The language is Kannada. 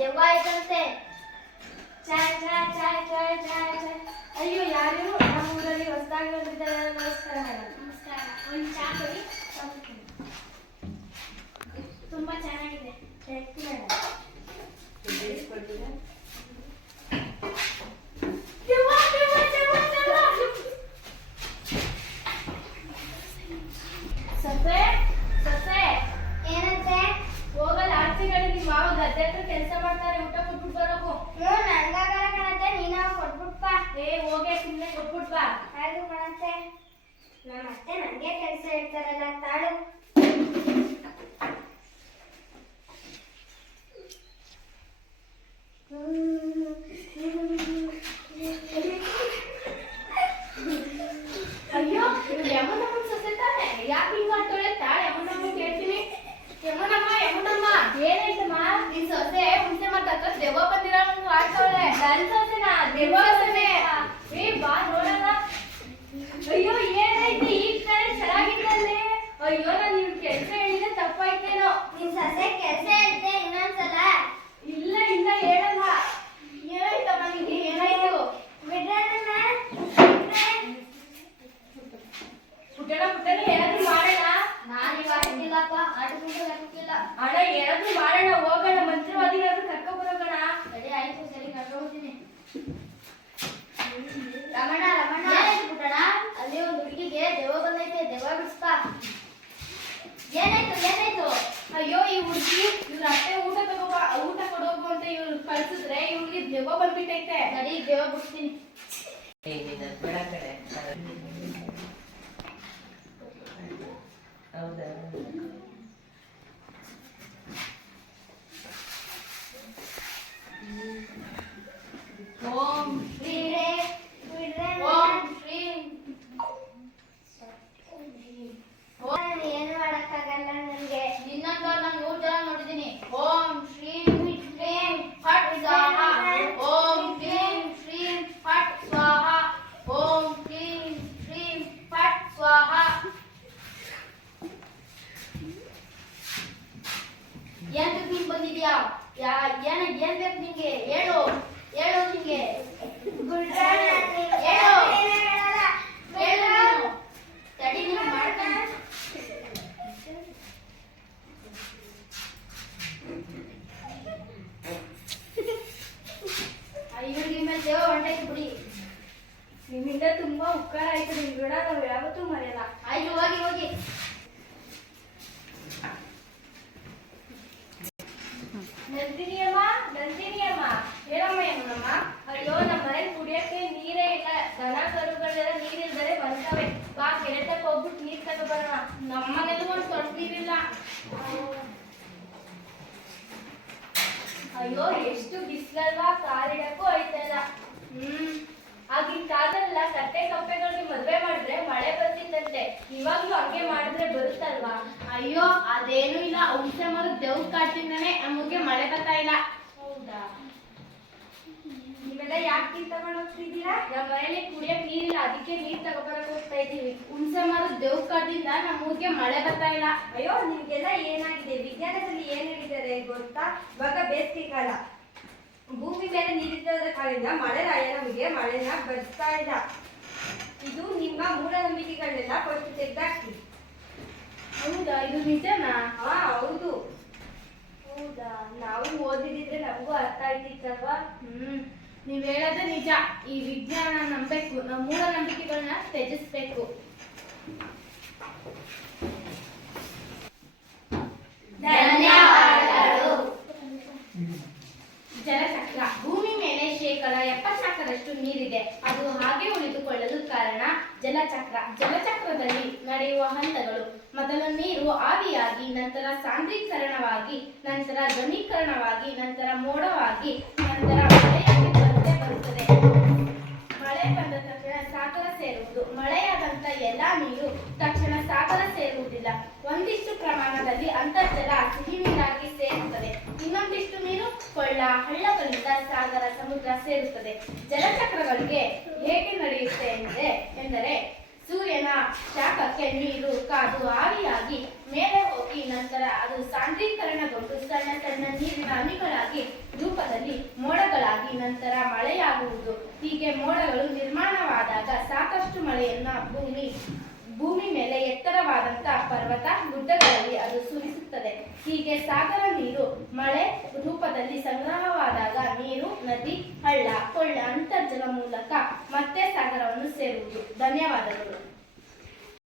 ದೆವ್ವ ಆಯ್ತಂತೆ. ಚಾಯ್ ಚಾಯ್ ಚಾಯ್ ಚಾಯ್ ಚಾಯ್ ಚಾಯ್. ಅಯ್ಯೋ ಯಾರು ನಮ್ಮ ಊರಲ್ಲಿ ಹೊಸದಾಗಿ ಬಂದಿದ್ದಾರೆ. ನಮಸ್ಕಾರ ಮೇಡಮ್. ನಮಸ್ಕಾರ. ಒಂದು ಚಾ ಕೊಡಿ. ತುಂಬಾ ಚೆನ್ನಾಗಿದೆ. Thank you madam. ಸೊಸೆ ಸೊಸೆ ಏನಂತೆ? ಹೋಗಲ್ಲ ಆಚೆಗಡೆ ನಿಮ್ಮ ಮಾವ ಗದ್ದೆ ಹತ್ರ ಕೆಲಸ ಮಾಡ್ತಾರೆ. ಊಟ ಕೊಟ್ಬಿಟ್ಟು ಬರೋಕು. ನನ್ಗಾಗಲ್ಲ ಕಣತ್ತೆ, ನೀನು ಕೊಟ್ಬಿಟ್ ಬಾ. ಹೋಗೆ ಸುಮ್ಮನೆ ಕೊಟ್ಬಿಟ್ ಬಾ. ಹಾಗೆ ಕಣತ್ತೆ, ನಮ್ಮ ಅತ್ತೆ ನನಗೆ ಕೆಲಸ ಹೇಳ್ತಾರಲ್ಲ. ತಾಳು. ಅಯ್ಯೋ ಯಮನಮ್ಮನ ಸೊಸೆ ತಾನೆ, ಯಾಕೆ ಹಿಂಗ್ ಮಾಡ್ತಾಳೆ? ತಾಳೆ ಯಮನಮ್ಮ ಕೇಳ್ತೀನಿ. ಯಮನಮ್ಮ ಯಮನಮ್ಮ ಏನಾಯ್ತಮ್ಮ? ನಿನ್ ಸೊಸೆ ಹುಣಸೆ ಮರದ ಹತ್ರ ದೆವ್ವ ಬಂದಿರೋ ಆಡ್ತಾಳೆ. ನನ್ ಸೊಸೆನಾ? ದೆವ್ವ ಸೊಸೆ. ಬಾ ನೋಡೋಣ. ಅಯ್ಯೋ ಏನಾಯ್ತು? ಈಗ ತಾನೇ ಚೆನ್ನಾಗಿದ್ದಲ್ಲೇ. ಅಯ್ಯೋ ನಾನು ನಿಮ್ ಕೆಲ್ಸ ಹೇಳಿದ್ರೆ ತಪ್ಪಾಯ್ತೇನೋ. ನಿನ್ ಸೊಸೆ ಕೆಲ್ಸ ಹೇಳ್ತೆ ಇನ್ನೊಂದ್ಸಲ. ಇಲ್ಲ ಇಲ್ಲ ಹೇಳಲ್ಲ. ಏನಾಯ್ತಮ್ಮ ನಿಂಗೆ? ಏನಾಯ್ತು? ಪುಟ್ಟಣ ಪುಟ್ಟಣ ಏನಾದ್ರು ಮಾಡೋಣ. ನಾನು ಇವಾಗಿಲ್ಲಪ್ಪ, ಆಟಕ್ಕಿಲ್ಲ. ಅಣ್ಣ ಏನಾದ್ರು ಮಾಡೋಣ, ಹೋಗೋಣ. ಮಂತ್ರವಾದಿಗಾದ್ರು ಕರ್ಕೊಂಡ್ ಬರೋಣ. ಸರಿ ಆಯ್ತು, ಸರಿ ಕರ್ಕೊಂಡ್ಬರ್ತೀನಿ. ರಮಣ ರಮಣ ಏನಾಯ್ತು ಪುಟ್ಟಣ? ಅಲ್ಲಿ ಒಂದು ಹುಡುಗಿಗೆ ದೆವ್ವ ಬಂದೈತೆ, ದೆವ್ವ ಬಿಡಿಸ್ಪಾ. ಏನಾಯ್ತು ಏನಾಯ್ತು? ಅಯ್ಯೋ ಈ ಹುಡುಗಿ ಇವ್ರ ಅತ್ತೆ ಊಟ ಕೊಡೋಗು ಅಂತ ಇವ್ರು ಕಳ್ಸಿದ್ರೆ ಇವ್ರಿಗೆ ದೆವ್ವ ಬಂದ್ಬಿಟ್ಟೈತೆ. ಸರಿ ದೆವ್ವ ಬಿಡ್ತೀನಿ. ಹೌದಾ? ಓಂ ಶ್ರೀ ಓಂ ಶ್ರೀ. ಏನು ಮಾಡಕ್ಕಾಗಲ್ಲ ನನಗೆ. ಇನ್ನೊಂದು ನಾನು 100 ಜನ ನೋಡಿದ್ದೀನಿ. ಓಂ ಶ್ರೀಂ ಶ್ರೀಂ ಫಟ್ ಸ್ವಾಹ. ಓಂ ಕ್ಲೀಂ ಶ್ರೀಂ ಫಟ್ ಸ್ವಾಹ. ಓಂ ಕ್ಲೀಂ ಶ್ರೀಂ ಫಟ್ ಸ್ವಾಹ. ಏನ್ ನೀನ್ ಬಂದಿದ್ಯಾ? ಏನ್ ಬೇಕು ನಿಂಗೆ? ಹೇಳು ಹೇಳು ನಿಂಗೆ. ತಡಿ ನೀನು ಮಾಡ್ತಾನೆ. ಇವ್ರಿಗೆ ಮೇಲೆ ದೇವ ಹೊಂಟೈತಿ ಬಿಡಿ. ನಿಮ್ಮಿಂದ ತುಂಬಾ ಉಪಕಾರ ಆಯ್ತು. ನಿಮ್ ಋಣ ನಾವು ಯಾವತ್ತೂ ಮರೆಯಲ್ಲ. ಆಯ್ತು ಹೋಗಿ ಹೋಗಿ. ನಂದಿನಿಯಮ್ಮ ನಂದಿನಿಯಮ್ಮ ಹೇಳಮ್ಮ. ಏನಮ್ಮ? ಅಯ್ಯೋ ನಮ್ಮ ಮನೇಲಿ ಕುಡಿಯಕ್ಕೆ ನೀರೇ ಇಲ್ಲ. ದನ ಕರುಗಳೆಲ್ಲ ನೀರಿಲ್ದರೆ ಬರ್ತವೆ. ಬಾ ಕೆರೆತಕ್ಕೆ ಹೋಗ್ಬಿಟ್ಟು ನೀರ್ ತಗೊಬರೋಣ. ನಮ್ಮ ಮನೇಲೂ ಒಂದು ತೊಟ್ಟು ನೀರಿಲ್ಲ. ಅಯ್ಯೋ ಎಷ್ಟು ಬಿಸಿಲಲ್ವಾ, ಕಾಲಿಡಕ್ಕೂ ಐತಲ್ಲ. ಆಗಿನ ಕಾಲದಲ್ಲ ಕತ್ತೆ ಕಪ್ಪೆಗಳಿಗೆ ಮದ್ವೆ ಮಾಡಿದ್ರೆ ಮಳೆ ಬರ್ತಿತ್ತಂತೆ. ಇವಾಗ್ಲೂ ಹಂಗೆ ಮಾಡಿದ್ರೆ ಬರುತ್ತಲ್ವಾ? ಅಯ್ಯೋ ಅದೇನು ಇಲ್ಲ. ಹುಣಸೆ ಮರದ ದೇವ್ರ ಕಾಟಿಂದಾನೆ ನಮಗೆ ಮಳೆ ಬರ್ತಾ ಇಲ್ಲ. ಹೌದಾ? ನೀವೆಲ್ಲ ಯಾಕೆ ನೀರ್ ತಗೊಂಡು ಹೋಗ್ತಿದ್ದೀರಾ? ನಮ್ಮ ಮನೇಲಿ ಕುಡಿಯಕ್ ನೀರಿಲ್ಲ, ಅದಕ್ಕೆ ನೀರ್ ತಗೊಬರಕ್ ಹೋಗ್ತಾ ಇದೀವಿ. ಹುಣಸೆ ಮರದ ದೇವ್ರ ಕಾಟಿಂದ ನಮ್ಮೂರಿಗೆ ಮಳೆ ಬರ್ತಾ ಇಲ್ಲ. ಅಯ್ಯೋ ನಿಮ್ಗೆಲ್ಲ ಏನಾಗಿದೆ? ವಿಜ್ಞಾನದಲ್ಲಿ ಏನ್ ಹೇಳಿದ್ದಾರೆ ಗೊತ್ತಾ? ಇವಾಗ ಬೇಸಿಗೆ ಕಾಲ, ಭೂಮಿ ಮೇಲೆ ನೀರಿದ್ದದ ಕಾರಣದಿಂದ ಮಳೆರಾಯ ನಮಗೆ ಮಳೆನ ಬರ್ತಾ ಇಲ್ಲ. ಇದು ನಿಮ್ಮ ಮೂಢನಂಬಿಕೆಗಳನ್ನೆಲ್ಲ ಫಸ್ಟ್ ತೆಗ್ದಾಕಿ. ಹೌದಾ? ಇದು ನಿಜನಾ? ಹಾ ಹೌದು. ಹೌದಾ? ನಾವು ಓದಿದಿದ್ರೆ ನಮಗೂ ಅರ್ಥ ಆಯ್ತಿತ್ತಲ್ವಾ? ನೀವ್ ಹೇಳೋದೇ ನಿಜ. ಈ ವಿಜ್ಞಾನ ನಂಬೇಕು, ನಾವು ಮೂಢನಂಬಿಕೆಗಳನ್ನ ತ್ಯಜಿಸ್ಬೇಕು. ಧನ್ಯವಾದಗಳು. ಜಲಚಕ್ರ. ಭೂಮಿ ಮೇಲೆ 74% ನೀರಿದೆ. ಅದು ಹಾಗೆ ಉಳಿದುಕೊಳ್ಳಲು ಕಾರಣ ಜಲಚಕ್ರ. ಜಲಚಕ್ರದಲ್ಲಿ ನಡೆಯುವ ಹಂತಗಳು: ಮೊದಲು ನೀರು ಆವಿಯಾಗಿ, ನಂತರ ಸಾಂದ್ರೀಕರಣವಾಗಿ, ನಂತರ ಘನೀಕರಣವಾಗಿ, ನಂತರ ಮೋಡವಾಗಿ, ನಂತರ ಮಳೆಯಾಗಿ ಬರುತ್ತದೆ. ಮಳೆ ಬಂದ ತಕ್ಷಣ ಸಾಗರ ಸೇರುವುದು. ಮಳೆಯಾದಂತ ಎಲ್ಲಾ ನೀರು ತಕ್ಷಣ ಸಾಗರ ಸೇರುವುದಿಲ್ಲ. ಒಂದಿಷ್ಟು ಪ್ರಮಾಣದಲ್ಲಿ ಅಂತರ್ಜಲ ಸಿಹಿ ನೀರಾಗಿ ಸೇರುತ್ತದೆ. ಇನ್ನೊಂದಿಷ್ಟು ನೀರು ಕೊಳ್ಳ ಹಳ್ಳಗಳಿಂದ ಸಾಗರ ಸಮುದ್ರ ಸೇರುತ್ತದೆ. ಜಲಚಕ್ರಗಳಿಗೆ ಹೇಗೆ ನಡೆಯುತ್ತೆ ಎಂದರೆ ಸೂರ್ಯನ ಶಾಖಕ್ಕೆ ನೀರು ಕಾದು ಆವಿಯಾಗಿ ಮೇಲೆ ಹೋಗಿ ನಂತರ ಅದು ಸಾಂದ್ರೀಕರಣಗೊಂಡು ಸಣ್ಣ ಸಣ್ಣ ನೀರಿನ ಹನಿಗಳಾಗಿ ರೂಪ ನಂತರ ಮಳೆಯಾಗುವುದು. ಹೀಗೆ ಮೋಡಗಳು ನಿರ್ಮಾಣವಾದಾಗ ಸಾಕಷ್ಟು ಮಳೆಯನ್ನ ಭೂಮಿ ಮೇಲೆ ಎತ್ತರವಾದಂತಹ ಪರ್ವತ ಗುಡ್ಡಗಳಲ್ಲಿ ಅದು ಸುರಿಸುತ್ತದೆ. ಹೀಗೆ ಸಾಗರ ನೀರು ಮಳೆ ರೂಪದಲ್ಲಿ ಸಂಗ್ರಹವಾದಾಗ ನೀರು ನದಿ, ಹಳ್ಳ, ಕೊಳ್ಳ, ಅಂತರ್ಜಲ ಮೂಲಕ ಮತ್ತೆ ಸಾಗರವನ್ನು ಸೇರುವುದು. ಧನ್ಯವಾದಗಳು.